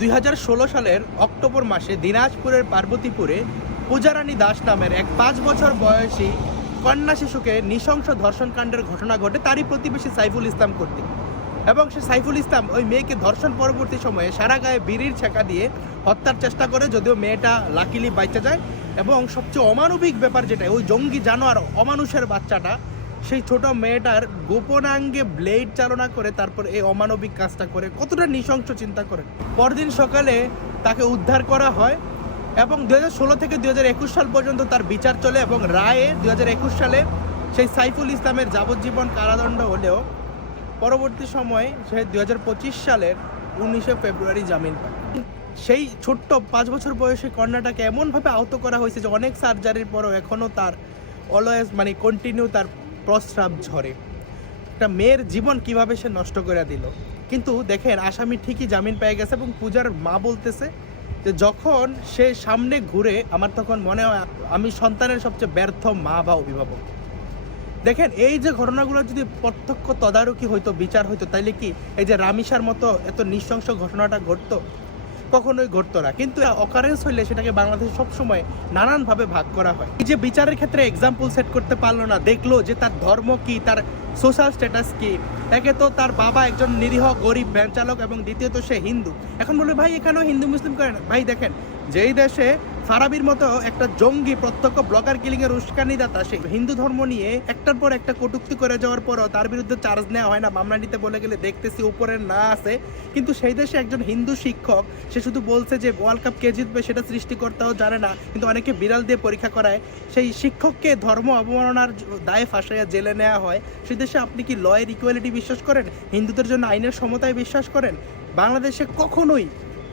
2016 সালের অক্টোবর মাসে দিনাজপুরের পার্বতীপুরে পূজারানী দাস নামের এক 5 বছর বয়সী কন্যা শিশুকে নৃশংস ধর্ষণকাণ্ডের ঘটনা ঘটে তারই প্রতিবেশী সাইফুল ইসলাম কর্তৃক। এবং সে সাইফুল ইসলাম ওই মেয়েকে ধর্ষণ পরবর্তী সময়ে সারা গায়ে বিড়ির ছেঁকা দিয়ে হত্যার চেষ্টা করে, যদিও মেয়েটা লাকিলি বাইচা যায়। এবং সবচেয়ে অমানবিক ব্যাপার যেটা, ওই জঙ্গি জানোয়ার অমানুষের বাচ্চাটা সেই ছোট মেয়েটার গোপনাঙ্গে ব্লেড চালনা করে তারপর এই অমানবিক কাজটা করে। কতটা নৃশংস চিন্তা করেন। পরদিন সকালে তাকে উদ্ধার করা হয় এবং 2016 থেকে 2021 সাল পর্যন্ত তার বিচার চলে এবং রায়ে 2021 সালে সেই সাইফুল ইসলামের যাবজ্জীবন কারাদণ্ড হলেও পরবর্তী সময়ে সে 2025 সালের 19শে ফেব্রুয়ারি জামিন পায়। সেই ছোট্ট 5 বছর বয়সী কন্যাটাকে এমনভাবে আহত করা হয়েছে যে অনেক সার্জারির পরও এখনও তার অলওয়েজ কন্টিনিউ তার প্রস্রাব ঝরে। একটা মেয়ের জীবন কিভাবে সে নষ্ট করে দিল। কিন্তু দেখেন, আসামি ঠিকই জামিন পেয়ে গেছে এবং পূজার মা বলতেছে যে যখন সে সামনে ঘুরে আমার তখন মনে হয় আমি সন্তানের সবচেয়ে ব্যর্থ মা বা অভিভাবক। দেখেন, এই যে ঘটনাগুলো যদি প্রত্যক্ষ তদারকি হইতো, বিচার হইতো, তাইলে কি এই যে রামিসার মতো এত নৃশংস ঘটনাটা ঘটতো? কখনোই ঘটতো না। কিন্তু অকারেন্স হইলে সেটাকে বাংলাদেশে সবসময় নানানভাবে ভাগ করা হয়। এই যে বিচারের ক্ষেত্রে এক্সাম্পল সেট করতে পারলো না, দেখলো যে তার ধর্ম কি, তার সোশ্যাল স্ট্যাটাস কি। একে তো তার বাবা একজন নিরীহ গরিব ভ্যান চালক এবং দ্বিতীয়ত সে হিন্দু। এখন বলবে ভাই এখানেও হিন্দু মুসলিম করে না। ভাই দেখেন, যেই দেশে ফারাবির মতো একটা জঙ্গি প্রত্যক্ষ ব্লগার কিলিংয়ের উস্কানিদাতা সে হিন্দু ধর্ম নিয়ে একটার পর একটা কটূক্তি করে যাওয়ার পরও তার বিরুদ্ধে চার্জ নেওয়া হয় না, মামলা নিতে বলে গেলে দেখতেছি উপরের না আছে। কিন্তু সেই দেশে একজন হিন্দু শিক্ষক সে শুধু বলছে যে ওয়ার্ল্ড কাপ কে জিতবে সেটা সৃষ্টিকর্তাও জানে না, কিন্তু অনেকে বিড়াল দিয়ে পরীক্ষা করায়। সেই শিক্ষককে ধর্ম অবমাননার দায়ে ফাঁসাইয়া জেলে নেওয়া হয়। সেই দেশে আপনি কি লয়ের ইকুয়ালিটি বিশ্বাস করেন? হিন্দুদের জন্য আইনের সমতায় বিশ্বাস করেন? বাংলাদেশে কখনোই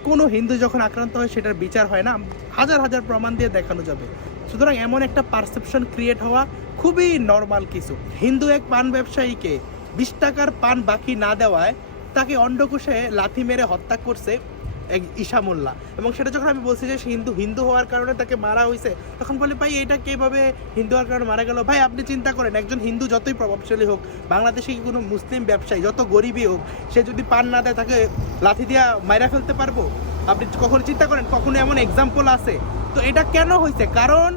কোনো হিন্দু যখন আক্রান্ত হয় সেটার বিচার হয় না, হাজার হাজার প্রমাণ দিয়ে দেখানো যাবে। সুতরাং এমন একটা পারসেপশন ক্রিয়েট হওয়া খুবই নর্মাল কিছু। হিন্দু এক পান ব্যবসায়ীকে 20 টাকার পান বাকি না দেওয়ায় তাকে অন্ডকোষে লাথি মেরে হত্যা করছে এক ঈশা মোল্লা। এবং সেটা যখন আমি বলছি যে হিন্দু হওয়ার কারণে তাকে মারা হয়েছে, তখন বলে ভাই এটা কিভাবে হিন্দু হওয়ার কারণে মারা গেল? ভাই আপনি চিন্তা করেন, একজন হিন্দু যতই প্রভাবশালী হোক, বাংলাদেশে কি কোনো মুসলিম ব্যবসায়ী যত গরিবই হোক, সে যদি পান না দেয় তাকে লাথি দিয়া মাইরা ফেলতে পারবো? আপনি কখনো চিন্তা করেন কখনো এমন এক্সাম্পল আছে? তো এটা কেন হয়েছে? কারণ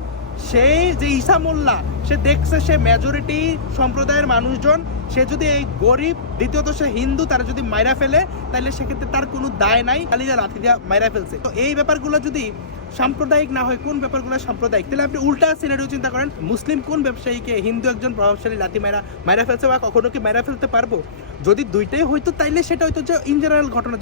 সেই যে ঈশা মোল্লা সে দেখছে সে মেজরিটি সম্প্রদায়ের মানুষজন, সে যদি এই গরিব, দ্বিতীয়ত সে হিন্দু, তারা যদি মাইরা ফেলে তাহলে সেক্ষেত্রে তার কোনো দায় নাই, খালি লাথি দিয়া মাইরা ফেলছে। তো এই ব্যাপারগুলো যদি সাম্প্রদায়িক না হয়, কোন ব্যাপারগুলো সাম্প্রদায়িক? তাহলে আপনি উল্টা সিনারিও চিন্তা করেন, মুসলিম কোন ব্যবসায়ীকে হিন্দু একজন প্রভাবশালী লাথি মাইরা ফেলছে বা কখনো কি মাইরা ফেলতে পারবো? যদি দুইটাই হইতো তাইলে সেটা হইতো যে ইন জেনারেল ঘটনা,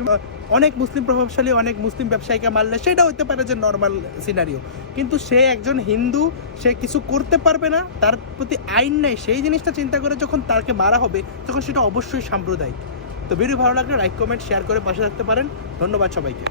অনেক মুসলিম প্রভাবশালী অনেক মুসলিম ব্যবসায়ীকে মারলে সেটা হইতে পারে যে নর্মাল সিনারিও। কিন্তু সে একজন হিন্দু, সে কিছু করতে পারবে না, তার প্রতি আইন নেই, সেই জিনিসটা চিন্তা করে যখন তাকে মারা হবে তখন সেটা অবশ্যই সাম্প্রদায়িক। তো ভিডিও ভালো লাগলে লাইক, কমেন্ট, শেয়ার করে পাশে থাকতে পারেন। ধন্যবাদ সবাইকে।